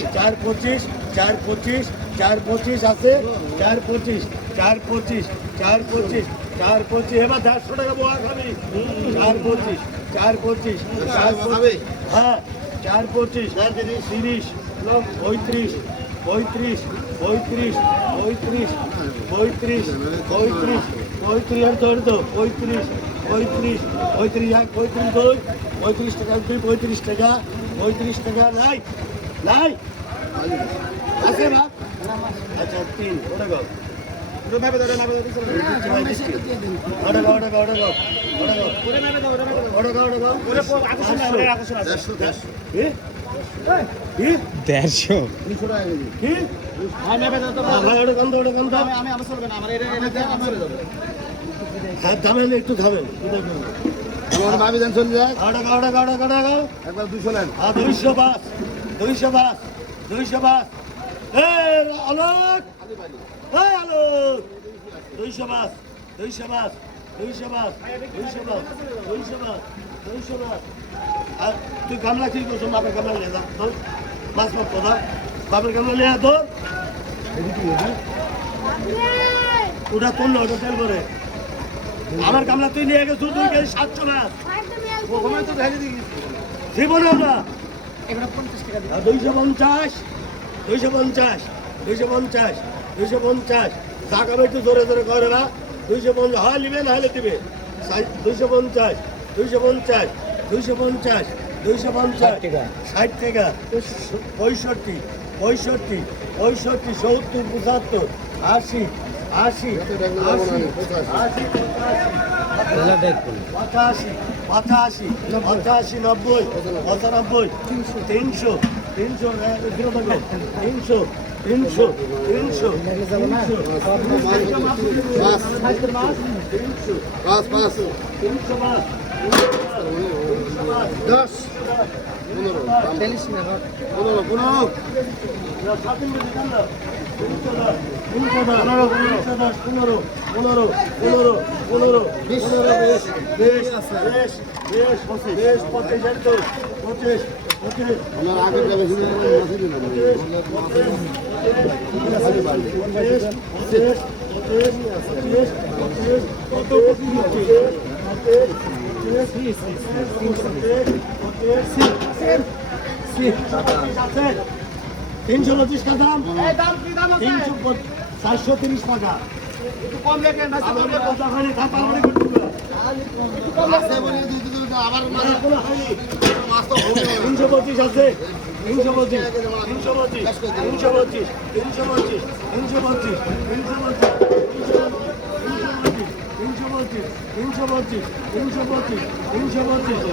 425 425 425 আছে 425 425 425 425 এবার 150 টাকা বোয়া খাবি 425 425 425 হ্যাঁ 425 30 35 35 35 35 35 35 35 আর ধর তো 35 35 35 এক 35 দুই 35 টাকা দুই 35 টাকা 35 টাকা নাই নাই আছে না আচ্ছা 3 ওটা গাও দেড়শো একটু থামেন আমার ভাবি দেন চলে যায় একবার 200 নেন 205 205 205 আলোক আলোক 205 205 205 205 205 205 আর তুই গামলা কি করছো বাপের গামলা নিয়ে যা তোর মাছ মাছ তোরা বাপের গামলা নিয়ে তোর ওটা তোর না ওটা তেল করে আমার গামলা তুই নিয়ে গেছো তুই গেলি 700 মাছ ওখানে তো ঢেলে দিয়ে জীবন আমরা 250 250 250 250 টাকা একটু জোরে জোরে করে না 250 হয় নিবে না হলে দিবে 250 250 250 250 60 টাকা 65 65 65 70 75 80 80 80 85 85 85 90 95 300 300 300 300 300 আমার আগের জায়গায় তিনশো 25 টাকা দাম 430 টাকা কম লেগে না আবার মাছ তো 325 আছে 325 325 325 325 325 325 325 325